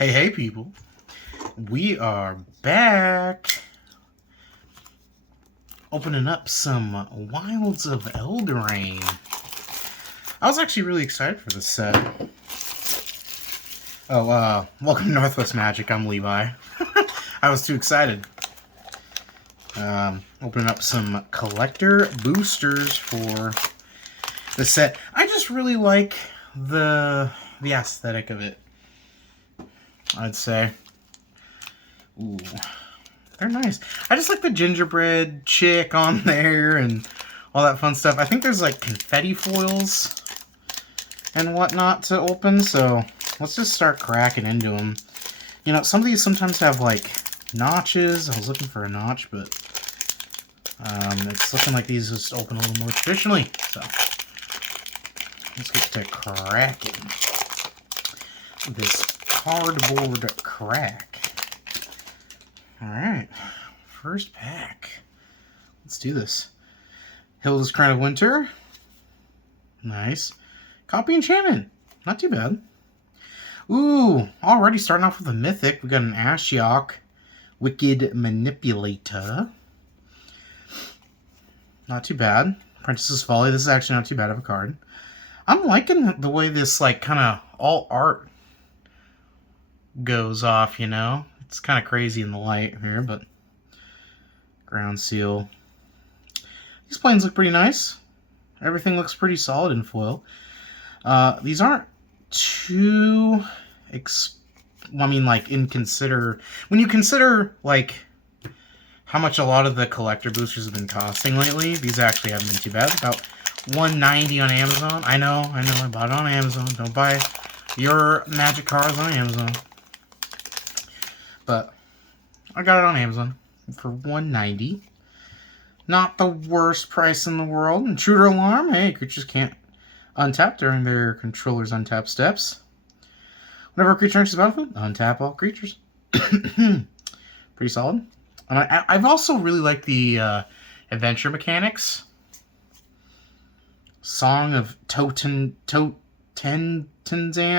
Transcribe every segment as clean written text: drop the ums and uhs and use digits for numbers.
Hey, people. We are back opening up some Wilds of Eldraine. I was actually really excited for this set. Welcome to Northwest Magic. I'm Levi. I was too excited. Opening up some collector boosters for the set. I just really like the aesthetic of it, I'd say. Ooh, they're nice. I just like the gingerbread chick on there and all that fun stuff. I think there's like confetti foils and whatnot to open, so let's just start cracking into them. You know, some of these sometimes have like notches. I was looking for a notch, but it's looking like these just open a little more traditionally. So let's get to cracking this cardboard crack. Alright, first pack. Let's do this. Hilda's Crown of Winter. Nice. Copy Enchantment. Not too bad. Ooh, already starting off with a mythic. We got an Ashiok, Wicked Manipulator. Not too bad. Princess's Folly. This is actually not too bad of a card. I'm liking the way this, like, kind of all art goes off, you know? It's kind of crazy in the light here, but ground seal. These planes look pretty nice. Everything looks pretty solid in foil. These aren't too when you consider like how much a lot of the collector boosters have been costing lately, these actually haven't been too bad. About $190 on Amazon. I know, I bought it on Amazon. Don't buy your magic cards on Amazon. But I got it on Amazon for $190. Not the worst price in the world. Intruder Alarm. Hey, creatures can't untap during their controller's untap steps. Whenever a creature enters the battlefield, untap all creatures. Pretty solid. I've also really liked the adventure mechanics. Song of Tenzan.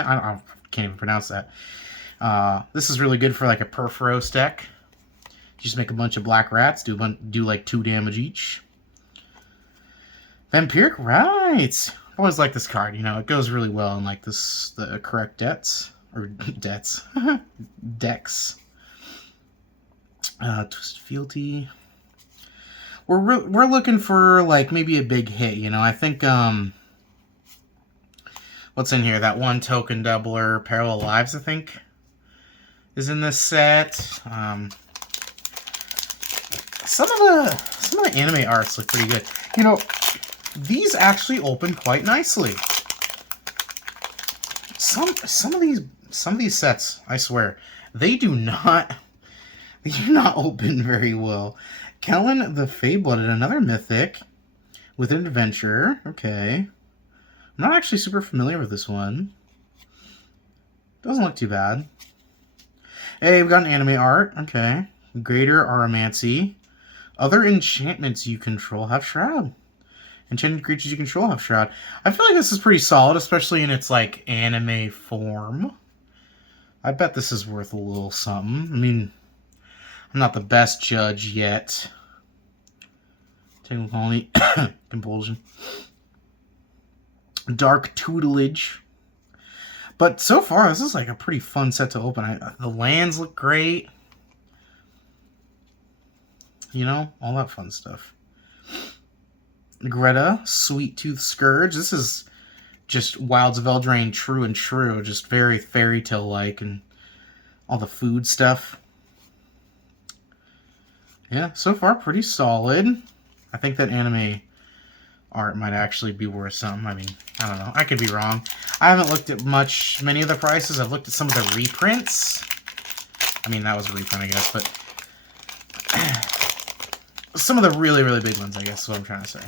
I can't even pronounce that. This is really good for like a Perforos deck. Just make a bunch of black rats, do like 2 damage each. Vampiric Rites. I've always liked this card. You know, it goes really well in like the correct decks. Twisted Fealty. We're looking for like maybe a big hit. You know, I think what's in here? That one token doubler, Parallel Lives, I think, is in this set. Some of the anime arts look pretty good. You know, these actually open quite nicely. Some of these sets, I swear, they do not open very well. Kellen the Fade-Blooded, another mythic with an adventure. Okay. I'm not actually super familiar with this one. Doesn't look too bad. Hey, we got an anime art. Okay. Greater Aromancy. Other enchantments you control have Shroud. Enchanted creatures you control have Shroud. I feel like this is pretty solid, especially in its like anime form. I bet this is worth a little something. I mean, I'm not the best judge yet. Technical Colony. Compulsion. Dark Tutelage. But so far, this is like a pretty fun set to open. The lands look great. You know, all that fun stuff. Greta, Sweet Tooth Scourge. This is just Wilds of Eldraine true and true. Just very fairy tale-like and all the food stuff. Yeah, so far pretty solid. I think that anime art might actually be worth something. I mean, I don't know. I could be wrong. I haven't looked at many of the prices. I've looked at some of the reprints. I mean, that was a reprint, I guess, but some of the really, really big ones, I guess, is what I'm trying to say.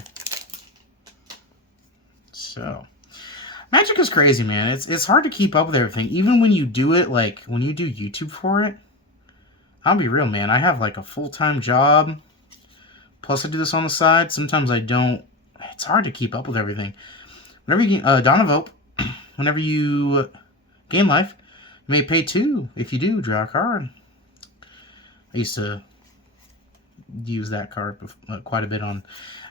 So, Magic is crazy, man. It's hard to keep up with everything. Even when you do it, like, when you do YouTube for it, I'll be real, man. I have, like, a full-time job. Plus, I do this on the side. Sometimes I don't. It's hard to keep up with everything. Whenever you Dawn of Hope, whenever you gain life, You may pay 2. If you do, draw a card. I used to use that card quite a bit on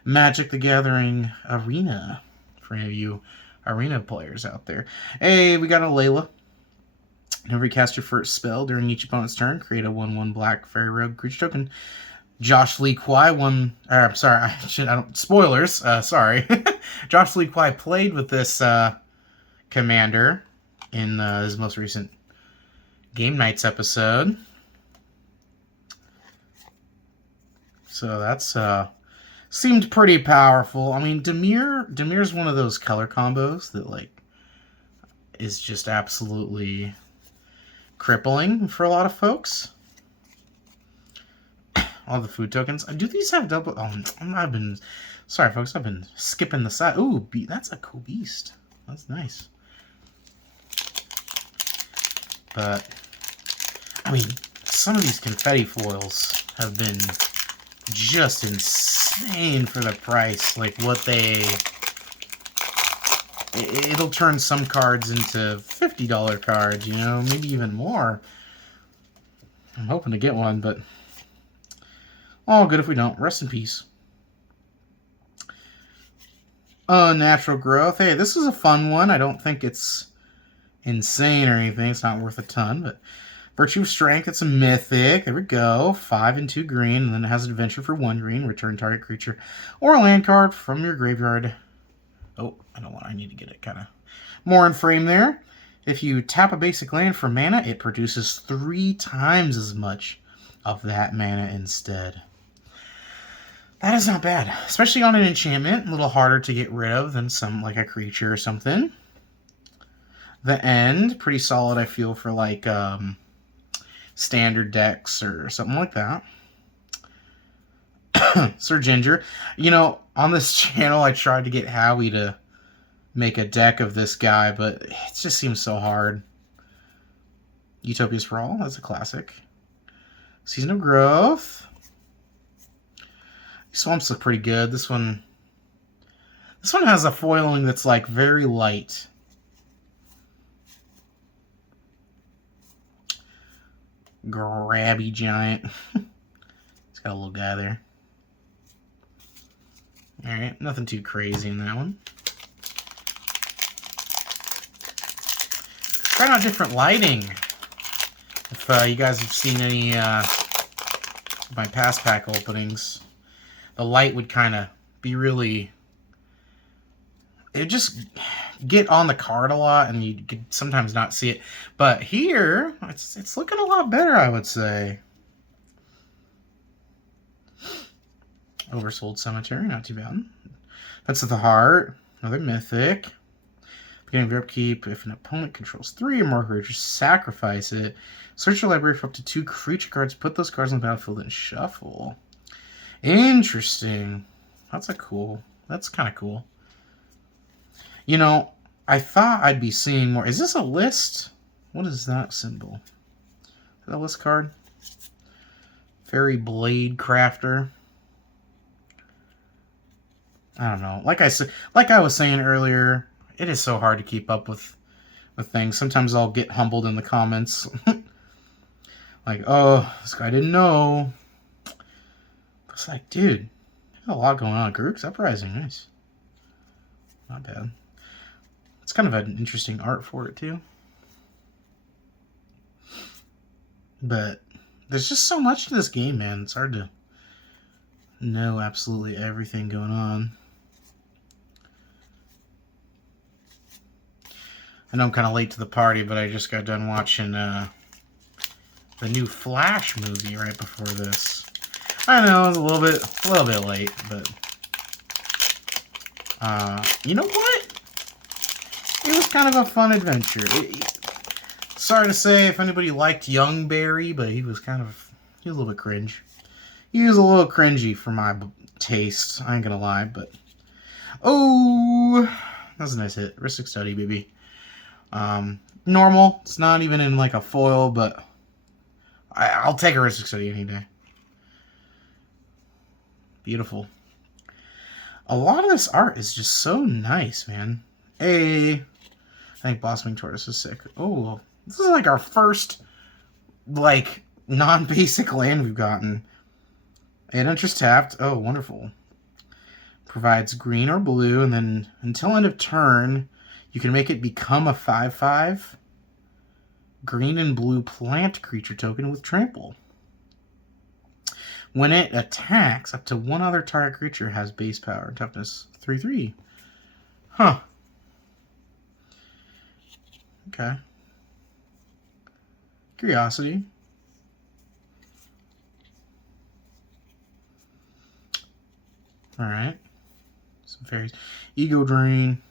Magic the Gathering Arena, for any of you Arena players out there. Hey, we got a Layla. Whenever you cast your first spell during each opponent's turn, create a 1/1 black fairy rogue creature token. Josh Lee Kwai spoilers. Sorry. Josh Lee Kwai played with this commander in his most recent Game Nights episode. So that's seemed pretty powerful. I mean, Demir's one of those color combos that like is just absolutely crippling for a lot of folks. All the food tokens. Do these have double? Oh, sorry, folks. I've been skipping the side. Ooh, that's a cool beast. That's nice. But I mean, some of these confetti foils have been just insane for the price. Like what it'll turn some cards into $50 cards, you know, maybe even more. I'm hoping to get one, but all good if we don't. Rest in peace. Natural growth. Hey, this is a fun one. I don't think it's insane or anything. It's not worth a ton, but Virtue of Strength, it's a mythic. There we go. 5 and 2 green, and then it has an adventure for 1 green. Return target creature or a land card from your graveyard. Oh, I need to get it kind of more in frame there. If you tap a basic land for mana, it produces 3 times as much of that mana instead. That is not bad, especially on an enchantment. A little harder to get rid of than like a creature or something. The End, pretty solid, I feel, for like standard decks or something like that. Sir Ginger. You know, on this channel, I tried to get Howie to make a deck of this guy, but it just seems so hard. Utopia Sprawl, that's a classic. Season of Growth. These swamps look pretty good. This one has a foiling that's like very light. Grabby Giant. It's got a little guy there. Alright, nothing too crazy in that one. Trying out different lighting. If you guys have seen any of my past pack openings, the light would kind of be really... It would just get on the card a lot, and you could sometimes not see it. But here, it's looking a lot better, I would say. Oversold Cemetery, not too bad. That's of the Heart, another mythic. Beginning of your upkeep, if an opponent controls 3 or more creatures, sacrifice it. Search your library for up to 2 creature cards, put those cards on the battlefield, and shuffle. Interesting. That's kind of cool. You know, I thought I'd be seeing more. Is this a list? What is that symbol? Is that a list card? Fairy Blade Crafter. I don't know. Like I was saying earlier, it is so hard to keep up with things. Sometimes I'll get humbled in the comments. Like, oh, this guy didn't know. It's like, dude, there's a lot going on. Garruk's Uprising, nice. Not bad. It's kind of an interesting art for it, too. But there's just so much to this game, man. It's hard to know absolutely everything going on. I know I'm kind of late to the party, but I just got done watching the new Flash movie right before this. I know, it was a little bit late, but you know what? It was kind of a fun adventure. Sorry to say if anybody liked Young Barry, but he was a little bit cringe. He was a little cringy for my taste, I ain't gonna lie, but oh, that's a nice hit. Ristic Study, baby. Normal. It's not even in like a foil, but I'll take a Ristic Study any day. Beautiful. A lot of this art is just so nice, man. Hey, I think Blossoming Tortoise is sick. Oh, This is like our first, like, non-basic land we've gotten. And interest tapped. Oh, wonderful. Provides green or blue, and then until end of turn, you can make it become a 5/5 green and blue plant creature token with trample. When it attacks, up to one other target creature has base power and toughness 3/3. Huh. Okay. Curiosity. Alright. Some fairies. Ego Drain.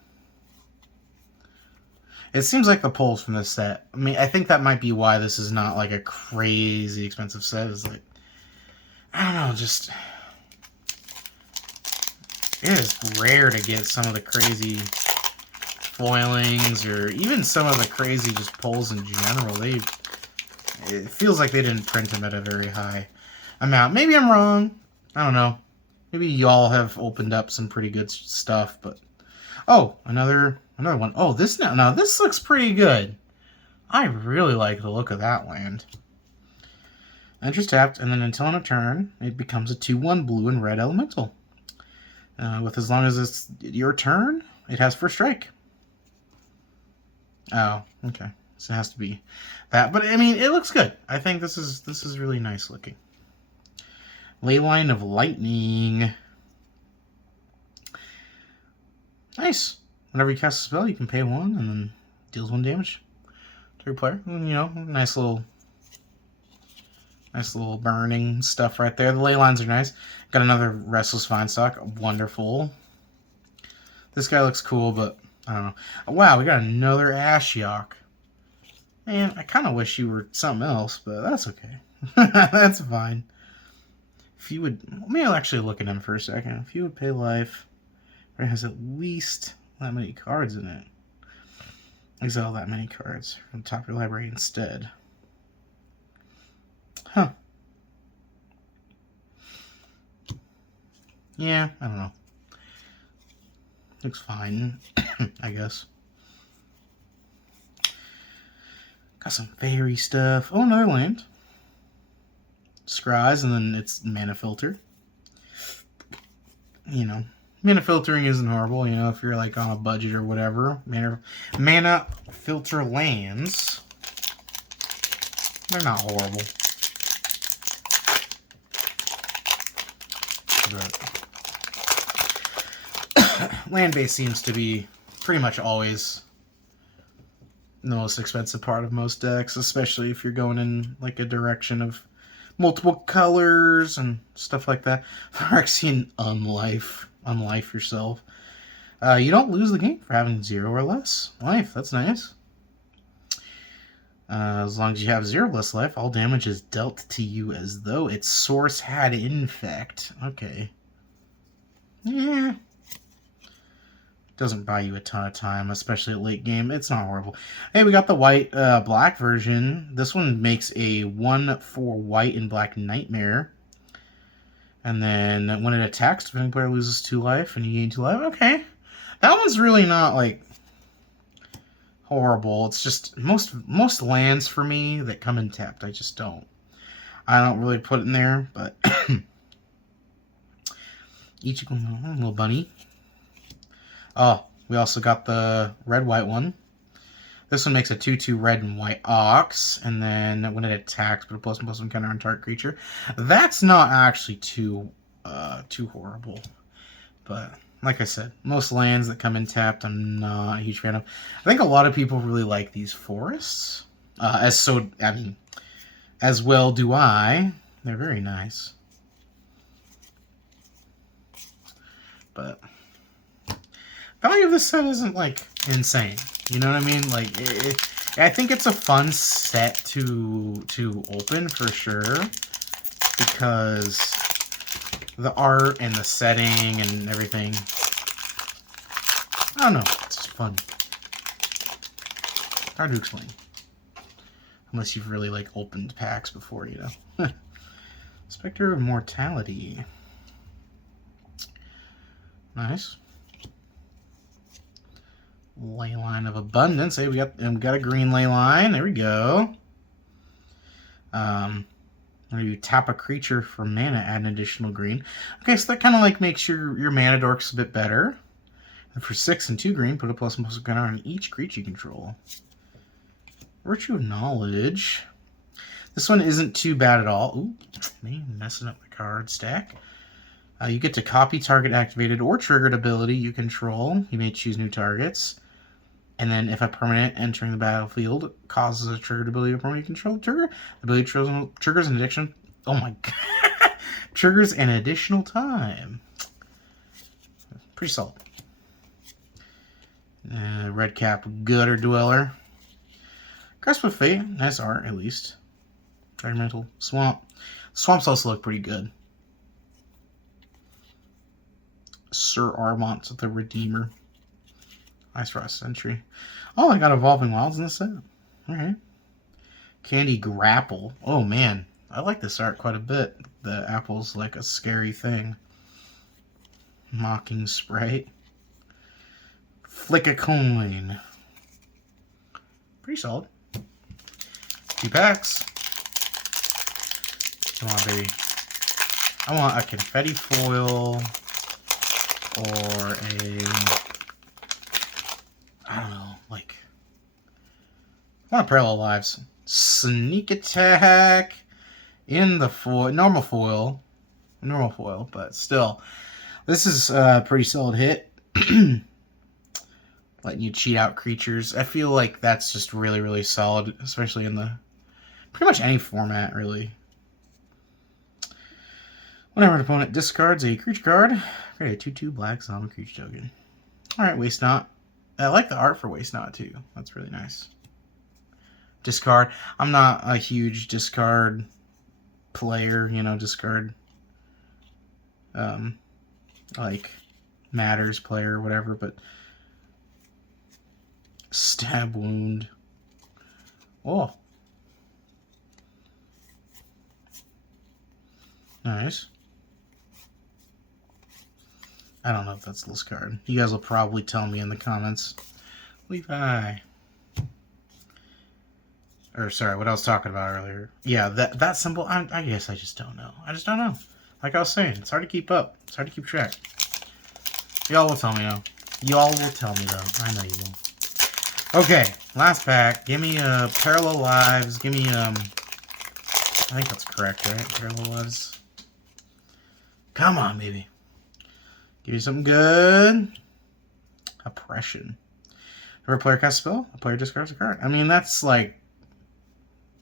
It seems like the pulls from this set. I mean, I think that might be why this is not like a crazy expensive set. Is like, I don't know, just it is rare to get some of the crazy foilings or even some of the crazy just pulls in general. It feels like they didn't print them at a very high amount. Maybe I'm wrong. I don't know. Maybe y'all have opened up some pretty good stuff, but oh, another one. Oh, this now this looks pretty good. I really like the look of that land. Interest tapped, and then until on a turn, it becomes a 2/1 blue and red elemental. With as long as it's your turn, it has first strike. Oh, okay. So it has to be that. But I mean, it looks good. I think this is really nice looking. Leyline of Lightning. Nice. Whenever you cast a spell, you can pay 1 and then deals 1 damage to your player. And, you know, nice little burning stuff right there. The ley lines are nice. Got another Restless Vinestock. Wonderful. This guy looks cool, but I don't know. Wow, we got another Ashiok. Man, I kind of wish you were something else, but that's okay. That's fine. If you would... Let me actually look at him for a second. If you would pay life, it has at least that many cards in it. Exile that many cards from the top of your library instead. Huh. Yeah, I don't know. Looks fine, I guess. Got some fairy stuff. Oh, another land. Scries, and then it's mana filter. You know, mana filtering isn't horrible, you know, if you're like on a budget or whatever. Mana filter lands. They're not horrible. Land base seems to be pretty much always the most expensive part of most decks, especially if you're going in like a direction of multiple colors and stuff like that. Phyrexian unlife yourself. You don't lose the game for having 0 or less life. That's nice. As long as you have 0 less life, all damage is dealt to you as though its source had infect. Okay. Yeah. Doesn't buy you a ton of time, especially at late game. It's not horrible. Hey, we got the white black version. This one makes a 1/4 white and black nightmare. And then when it attacks, the player loses 2 life and you gain 2 life. Okay. That one's really not like horrible. It's just most lands for me that come in tapped, I don't really put it in there, but Ichigo, little bunny. Oh, we also got the red-white one. This one makes a 2/2 red and white ox, and then when it attacks, put a +1/+1 counter on target creature. That's not actually too horrible. But like I said, most lands that come in tapped, I'm not a huge fan of. I think a lot of people really like these forests. As well do I. They're very nice. But value of this set isn't like insane. You know what I mean? Like, I think it's a fun set to open for sure, because the art and the setting and everything, I don't know, it's just fun. Hard to explain, unless you've really like opened packs before, you know. Spectre of Mortality. Nice. Leyline of Abundance. Hey, we got a green Leyline. There we go. When you tap a creature for mana, add an additional green. Okay, so that kind of like makes your mana dorks a bit better. And for 6 and 2 green, put a +1/+1 counter on each creature you control. Virtue of Knowledge. This one isn't too bad at all. Ooh, man, messing up the card stack. You get to copy target activated or triggered ability you control. You may choose new targets. And then if a permanent entering the battlefield causes a triggered ability of permanent you control, the ability triggers an addiction. Oh my god. Triggers an additional time. Pretty solid. Red Cap Gutter Dweller. Grasp of Fate. Nice art, at least. Fragmental Swamp. Swamps also look pretty good. Sir Armont the Redeemer. Ice Frost Sentry. Oh, I got Evolving Wilds in this set. Alright. Candy Grapple. Oh, man. I like this art quite a bit. The apple's like a scary thing. Mocking Sprite. Flick a Coin. Pretty solid. 2 packs. Come on, baby. I want a Confetti Foil. Or a... I don't know, like... I want a Parallel Lives. Sneak Attack in the foil. Normal foil. Normal foil, but still. This is a pretty solid hit. Letting you cheat out creatures. I feel like that's just really, really solid, especially in the... pretty much any format, really. Whenever an opponent discards a creature card, create a 2/2 black summon creature token. Alright, Waste Not. I like the art for Waste Not, too. That's really nice. Discard. I'm not a huge discard player, you know, discard, like, matters player or whatever, but Stab Wound. Oh. Nice. I don't know if that's this card. You guys will probably tell me in the comments. Levi. Or, sorry, what I was talking about earlier. Yeah, that symbol, I guess I just don't know. I just don't know. Like I was saying, it's hard to keep up. It's hard to keep track. Y'all will tell me, though. Y'all will tell me, though. I know you will. Okay, last pack. Give me Parallel Lives. Give me, I think that's correct, right? Parallel Lives. Come on, baby. Give you something good. Oppression. If a player casts a spell, a player discards a card. I mean, that's like...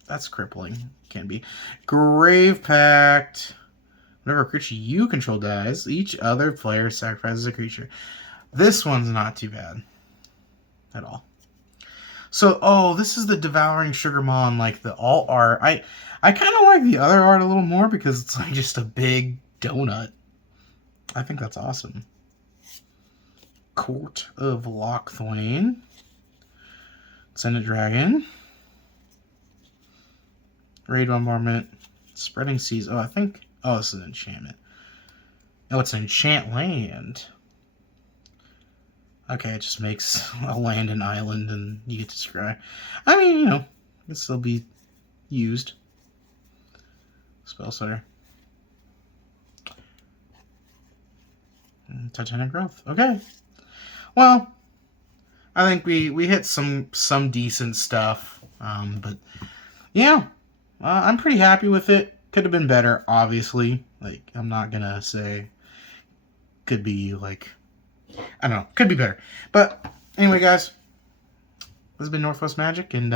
that's crippling. Can be. Grave Pact. Whenever a creature you control dies, each other player sacrifices a creature. This one's not too bad. At all. So, oh, this is the Devouring Sugar Maw, like the alt art. I kind of like the other art a little more because it's like just a big donut. I think that's awesome. Court of Lochthwain. Ascendant Dragon. Raid Bombardment. Spreading Seas. Oh, I think... oh, this is an enchantment. Oh, it's an enchant land. Okay, it just makes a land and island and you get to scry. I mean, you know, it can still be used. Spell Center. Titanic Growth. Okay. Well, I think we hit some decent stuff. But yeah, I'm pretty happy with it. Could have been better, obviously. Like, I'm not gonna say could be like, I don't know, could be better. But anyway, guys, this has been Northwest Magic, and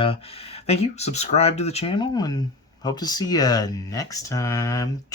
thank you. Subscribe to the channel, and hope to see you next time.